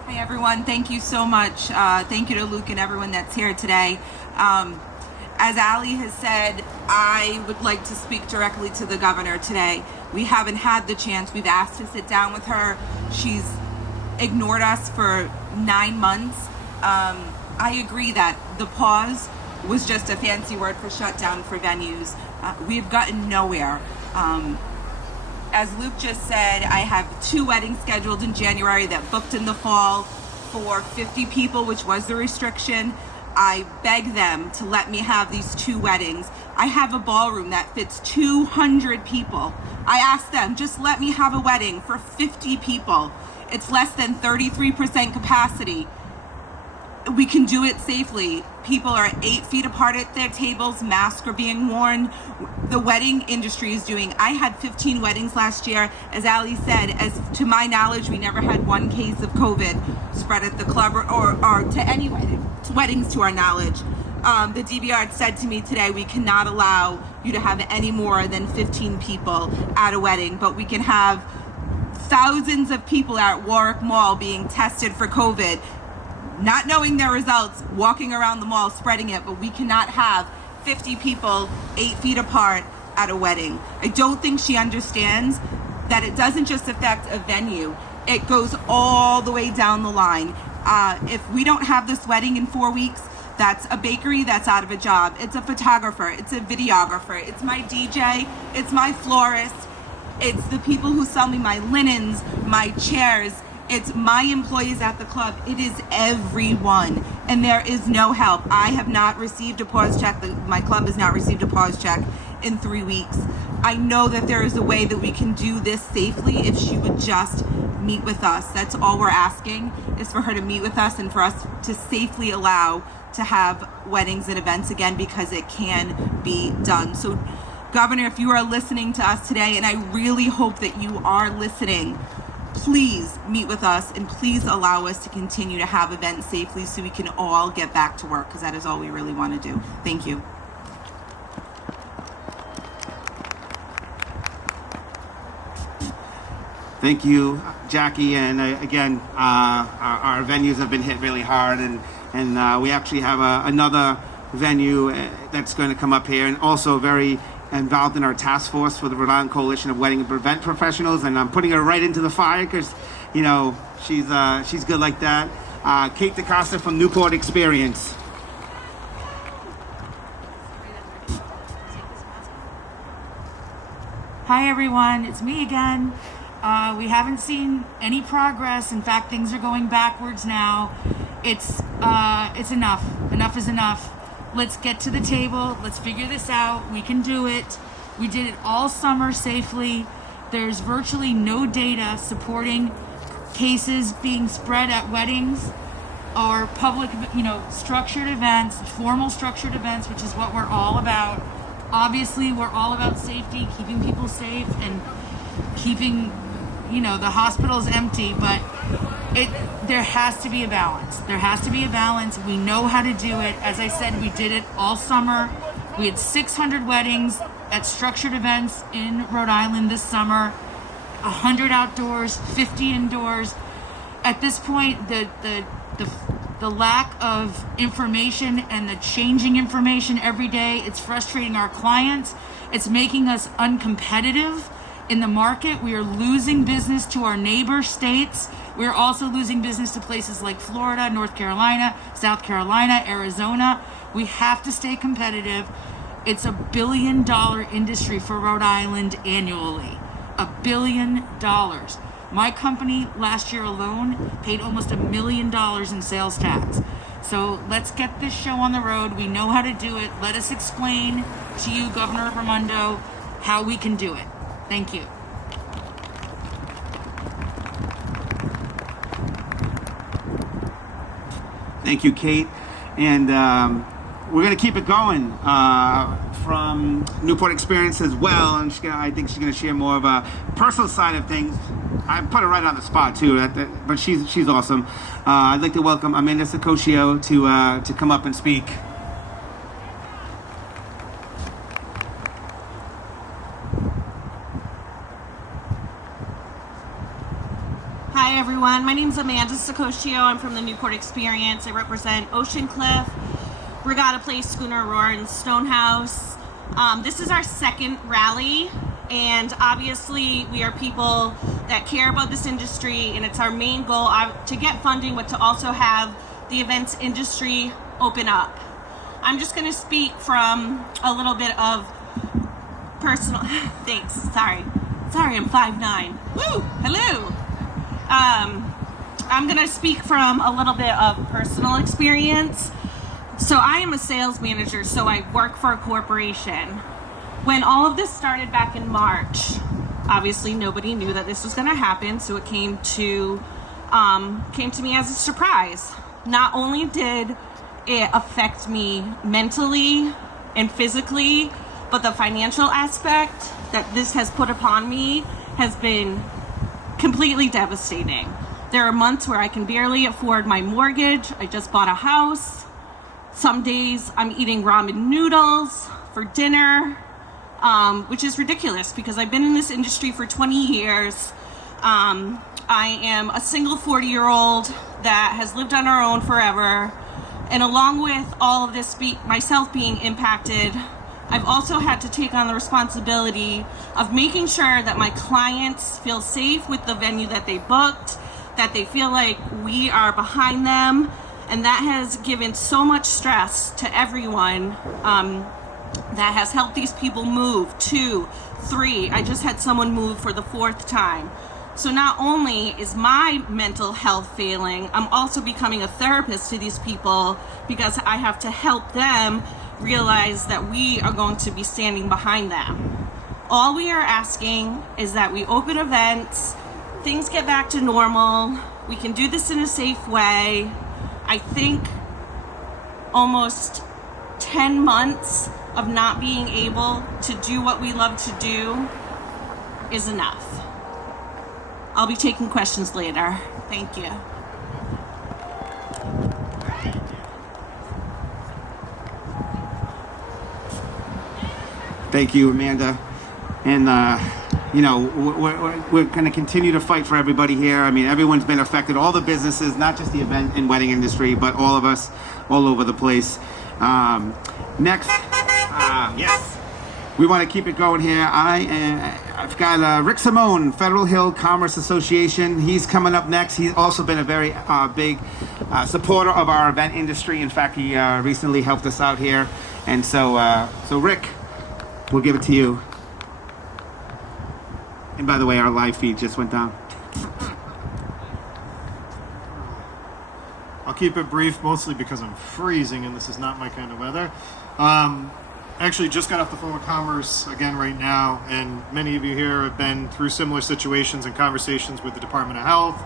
Hi everyone, thank you so much. Thank you to Luke and everyone that's here today. As Allie has said, I would like to speak directly to the governor today. We haven't had the chance. We've asked to sit down with her. She's ignored us for 9 months. I agree that the pause was just a fancy word for shutdown for venues. We've gotten nowhere. As Luke just said, I have 2 weddings scheduled in January that booked in the fall for 50 people, which was the restriction. I beg them to let me have these 2 weddings. I have a ballroom that fits 200 people. I asked them, just let me have a wedding for 50 people. It's less than 33% capacity. We can do it safely. People are 8 feet apart at their tables. Masks are being worn. The wedding industry is doing. I had 15 weddings last year. As Ali said, as to my knowledge, we never had 1 case of COVID spread at the club or to any weddings to our knowledge. The DBR said to me today, we cannot allow you to have any more than 15 people at a wedding, but we can have thousands of people at Warwick Mall being tested for COVID. not knowing their results, walking around the mall spreading it, but we cannot have 50 people 8 feet apart at a wedding. I don't think she understands that it doesn't just affect a venue, it goes all the way down the line. If we don't have this wedding in 4 weeks, that's a bakery that's out of a job. It's a photographer, it's a videographer, it's my DJ, it's my florist, it's the people who sell me my linens, my chairs, it's my employees at the club. It is everyone, and there is no help. I have not received a pause check. My club has not received a pause check in 3 weeks. I know that there is a way that we can do this safely if she would just meet with us. That's all we're asking, is for her to meet with us and for us to safely allow to have weddings and events again, because it can be done. So Governor, if you are listening to us today, and I really hope that you are listening, please meet with us and please allow us to continue to have events safely so we can all get back to work, because that is all we really want to do. Thank you. Thank you, Jackie. And again, our venues have been hit really hard, and we actually have another venue that's going to come up here, and also very involved in our task force for the Rhode Island Coalition of Wedding and Event Professionals. And I'm putting her right into the fire because, you know, she's good like that. Kate DeCosta from Newport Experience. Hi everyone, it's me again. We haven't seen any progress. In fact, things are going backwards now. It's enough. Enough is enough. Let's get to the table. Let's figure this out. We can do it. We did it all summer safely. There's virtually no data supporting cases being spread at weddings or public, structured events, formal structured events, which is what we're all about. Obviously, we're all about safety, keeping people safe and keeping, the hospitals empty, but there has to be a balance. There has to be a balance. We know how to do it. As I said, we did it all summer. We had 600 weddings at structured events in Rhode Island this summer, 100 outdoors, 50 indoors. At this point, the lack of information and the changing information every day, it's frustrating our clients. It's making us uncompetitive in the market. We are losing business to our neighbor states. We're also losing business to places like Florida, North Carolina, South Carolina, Arizona. We have to stay competitive. It's $1 billion industry for Rhode Island annually. $1 billion. My company last year alone paid almost $1 million in sales tax. So let's get this show on the road. We know how to do it. Let us explain to you, Governor Raimondo, how we can do it. Thank you. Thank you, Kate. And we're going to keep it going from Newport Experience as well. And I think she's going to share more of a personal side of things. I put her right on the spot too, but she's awesome. I'd like to welcome Amanda Sacoccio to come up and speak. Hi everyone, my name is Amanda Sacoccio. I'm from the Newport Experience. I represent Ocean Cliff, Regatta Place, Schooner Roar, and Stonehouse. This is our second rally, and obviously we are people that care about this industry, and it's our main goal to get funding, but to also have the events industry open up. I'm just going to speak from a little bit of personal, thanks, sorry, I'm 5'9". Woo, hello. I'm going to speak from a little bit of personal experience. So I am a sales manager, so I work for a corporation. When all of this started back in March, obviously nobody knew that this was going to happen, so it came to me as a surprise. Not only did it affect me mentally and physically, but the financial aspect that this has put upon me has been completely devastating. There are months where I can barely afford my mortgage. I just bought a house. Some days I'm eating ramen noodles for dinner, which is ridiculous because I've been in this industry for 20 years. I am a single 40-year-old that has lived on her own forever. And along with all of this, myself being impacted, I've also had to take on the responsibility of making sure that my clients feel safe with the venue that they booked, that they feel like we are behind them. And that has given so much stress to everyone that has helped these people move. 2, 3. I just had someone move for the 4th time. So not only is my mental health failing, I'm also becoming a therapist to these people because I have to help them realize that we are going to be standing behind them. All we are asking is that we open events, things get back to normal, we can do this in a safe way. I think almost 10 months of not being able to do what we love to do is enough. I'll be taking questions later. Thank you. Thank you, Amanda. And, you know, we're going to continue to fight for everybody here. I mean, everyone's been affected, all the businesses, not just the event and wedding industry, but all of us all over the place. Next, yes, we want to keep it going here. I've got Rick Simone, Federal Hill Commerce Association. He's coming up next. He's also been a very big supporter of our event industry. In fact, he recently helped us out here. And so Rick, we'll give it to you. And by the way, our live feed just went down. I'll keep it brief, mostly because I'm freezing and this is not my kind of weather. Actually, just got off the phone with Commerce again right now, and many of you here have been through similar situations and conversations with the Department of Health,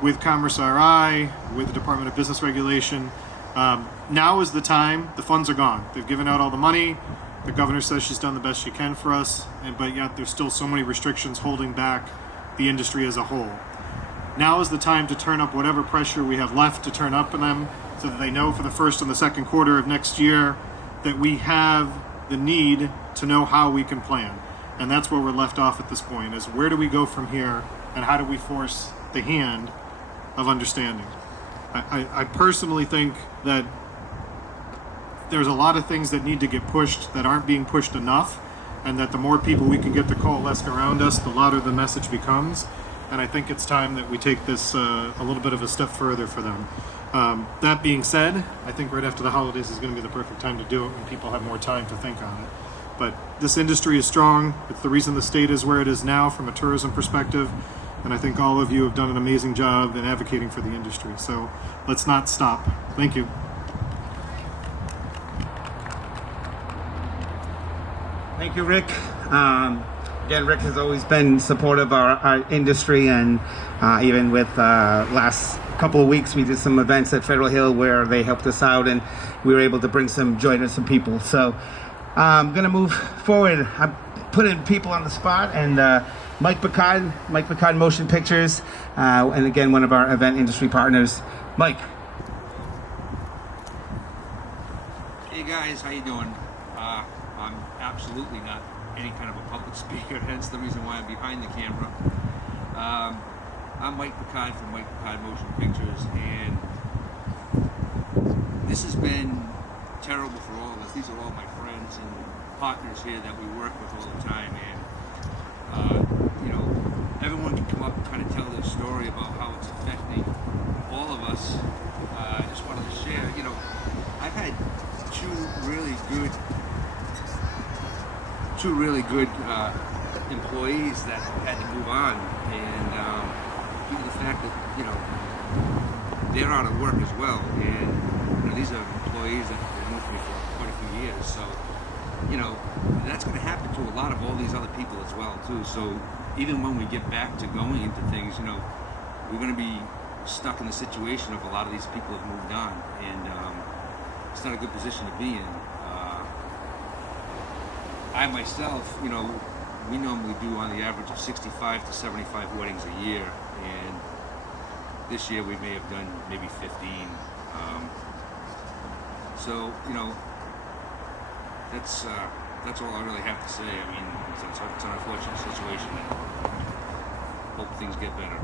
with Commerce RI, with the Department of Business Regulation. Now is the time. The funds are gone. They've given out all the money. The governor says she's done the best she can for us, but yet there's still so many restrictions holding back the industry as a whole. Now is the time to turn up whatever pressure we have left to turn up on them so that they know for the first and the second quarter of next year that we have the need to know how we can plan. And that's where we're left off at this point, is where do we go from here and how do we force the hand of understanding? I personally think that there's a lot of things that need to get pushed that aren't being pushed enough, and that the more people we can get to coalesce around us, the louder the message becomes. And I think it's time that we take this a little bit of a step further for them. That being said, I think right after the holidays is going to be the perfect time to do it when people have more time to think on it. But this industry is strong. It's the reason the state is where it is now from a tourism perspective. And I think all of you have done an amazing job in advocating for the industry. So let's not stop. Thank you. Thank you, Rick. Again, Rick has always been supportive of our industry, and even with last couple of weeks, we did some events at Federal Hill where they helped us out, and we were able to bring some joy to some people. So I'm going to move forward. I'm putting people on the spot, and Mike Picard Motion Pictures, and again, one of our event industry partners. Mike. Hey guys, how you doing? I'm absolutely not any kind of a public speaker, hence the reason why I'm behind the camera. I'm Mike Picard from Mike Picard Motion Pictures, and this has been terrible for all of us. These are all my friends and partners here that we work with all the time, and you know, everyone can come up and kind of tell their story about how it's affecting all of us. I just wanted to share, you know, I've had two really good employees that had to move on, and due to the fact that, you know, they're out of work as well, and you know, these are employees that have been with me for quite a few years, so you know, that's going to happen to a lot of all these other people as well too. So even when we get back to going into things, you know, we're going to be stuck in the situation of a lot of these people have moved on, and it's not a good position to be in. I myself, you know, we normally do on the average of 65 to 75 weddings a year, and this year we may have done maybe 15. So, you know, that's all I really have to say. I mean, it's an unfortunate situation, and hope things get better.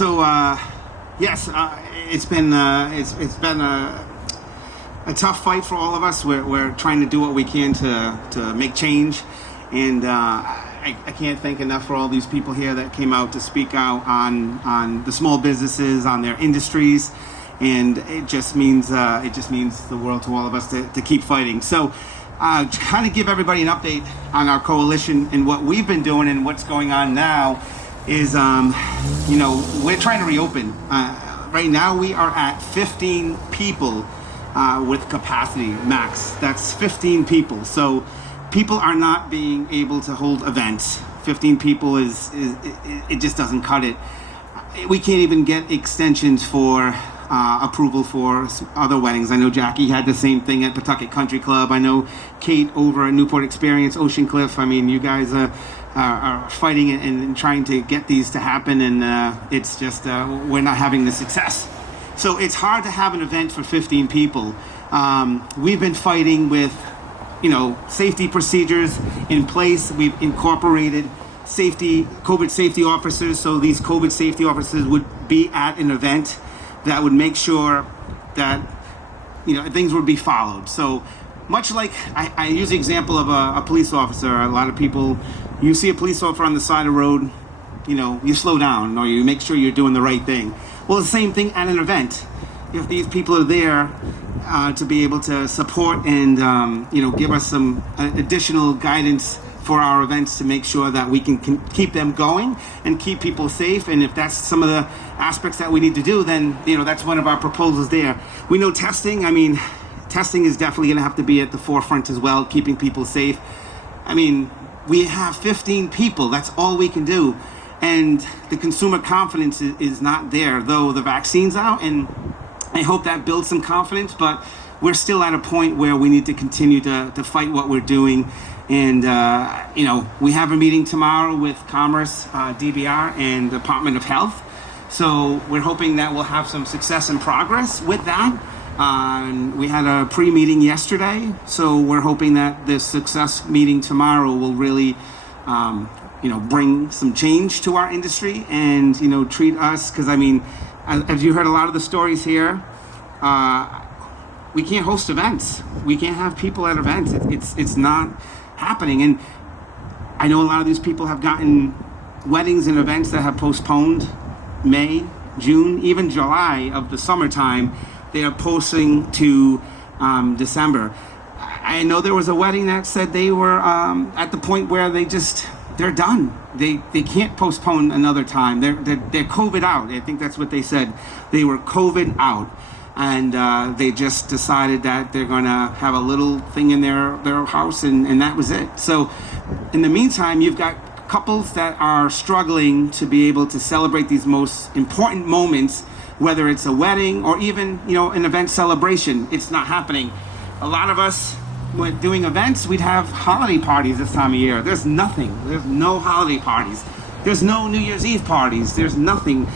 Yes, it's been a tough fight for all of us. We're trying to do what we can to make change, and I can't thank enough for all these people here that came out to speak out on the small businesses, on their industries, and it just means the world to all of us to keep fighting. So, to kind of give everybody an update on our coalition and what we've been doing and what's going on now is, we're trying to reopen. Right now we are at 15 people with capacity max. That's 15 people. So people are not being able to hold events. 15 people it just doesn't cut it. We can't even get extensions for approval for other weddings. I know Jackie had the same thing at Pawtucket Country Club. I know Kate over at Newport Experience, Ocean Cliff. I mean, you guys are fighting and trying to get these to happen, and it's just we're not having the success. So it's hard to have an event for 15 people. We've been fighting with, safety procedures in place. We've incorporated COVID safety officers, so these COVID safety officers would be at an event that would make sure that things would be followed. So much like I use the example of a police officer. A lot of people, you see a police officer on the side of the road, you slow down or you make sure you're doing the right thing. Well, the same thing at an event. If these people are there to be able to support and give us some additional guidance for our events to make sure that we can keep them going and keep people safe. And if that's some of the aspects that we need to do, then that's one of our proposals there. We know testing. I mean, testing is definitely going to have to be at the forefront as well, keeping people safe. I mean, we have 15 people. That's all we can do. And the consumer confidence is not there, though the vaccine's out, and I hope that builds some confidence, but we're still at a point where we need to continue to fight what we're doing. And, we have a meeting tomorrow with Commerce, DBR, and Department of Health. So we're hoping that we'll have some success and progress with that. We had a pre-meeting yesterday, so we're hoping that this success meeting tomorrow will really, bring some change to our industry and, treat us, because I mean, as you heard a lot of the stories here, we can't host events. We can't have people at events. It's not happening. And I know a lot of these people have gotten weddings and events that have postponed May, June, even July of the summertime. They are posting to December. I know there was a wedding that said they were at the point where they're done. They can't postpone another time. They're COVID out. I think that's what they said. They were COVID out. And they just decided that they're going to have a little thing in their house, and that was it. So in the meantime, you've got couples that are struggling to be able to celebrate these most important moments, whether it's a wedding or even, an event celebration. It's not happening. A lot of us, when doing events, we'd have holiday parties this time of year. There's nothing. There's no holiday parties. There's no New Year's Eve parties. There's nothing.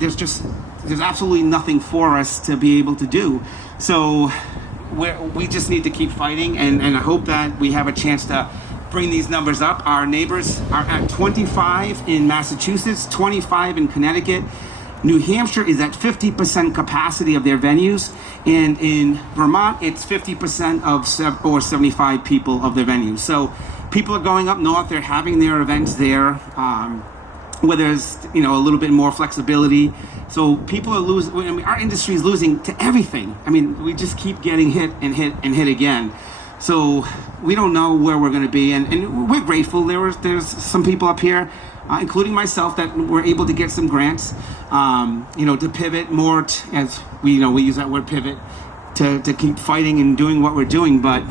There's absolutely nothing for us to be able to do. So we just need to keep fighting, and I hope that we have a chance to bring these numbers up. Our neighbors are at 25 in Massachusetts, 25 in Connecticut. New Hampshire is at 50% capacity of their venues, and in Vermont, it's 50% or 75 people of their venues. So people are going up north. They're having their events there, where there's a little bit more flexibility. So people are losing. I mean, our industry is losing to everything. I mean, we just keep getting hit and hit and hit again. So we don't know where we're going to be, and we're grateful. There's some people up here, including myself, that were able to get some grants, to pivot more, as we use that word pivot, to keep fighting and doing what we're doing. But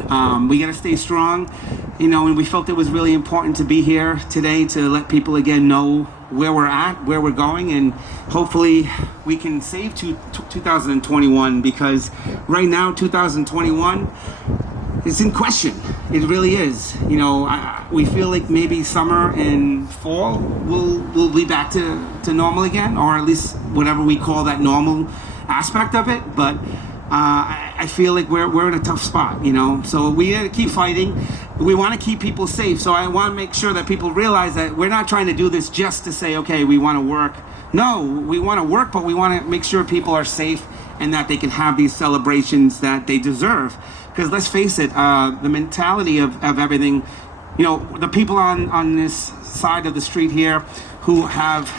we got to stay strong, and we felt it was really important to be here today to let people again know where we're at, where we're going, and hopefully we can save 2021, because right now 2021 is in question. It really is. We feel like maybe summer and fall we'll be back to normal again, or at least whatever we call that normal aspect of it. But I feel like we're in a tough spot, so we got to keep fighting. We want to keep people safe, so I want to make sure that people realize that we're not trying to do this just to say, okay, we want to work No, we want to work, but we want to make sure people are safe and that they can have these celebrations that they deserve. Because let's face it, the mentality of everything, you know, the people on this side of the street here who have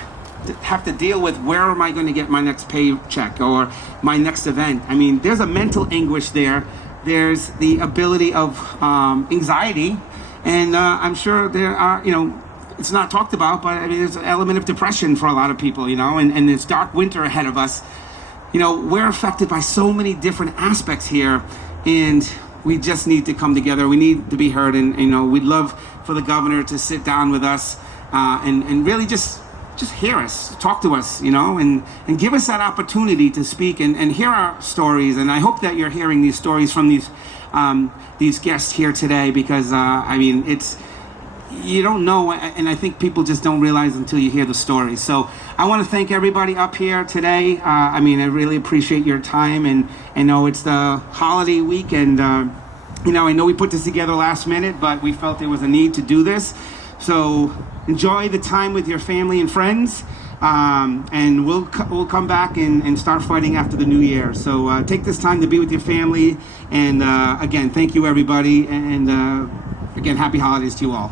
to deal with, where am I going to get my next paycheck or my next event? I mean, there's a mental anguish there. There's the ability of anxiety, and I'm sure there are, you know, it's not talked about, but I mean, there's an element of depression for a lot of people, you know, and this dark winter ahead of us. You know, we're affected by so many different aspects here, and we just need to come together. We need to be heard, and you know, we'd love for the governor to sit down with us and really just hear us, talk to us, you know, and give us that opportunity to speak and hear our stories. And I hope that you're hearing these stories from these guests here today, because I mean, you don't know, and I think people just don't realize until you hear the story. So I want to thank everybody up here today. I mean, I really appreciate your time, and I know it's the holiday week, and you know, I know we put this together last minute, but we felt there was a need to do this. So enjoy the time with your family and friends, and we'll come back and start fighting after the new year. So take this time to be with your family, and again, thank you everybody, and again, happy holidays to you all.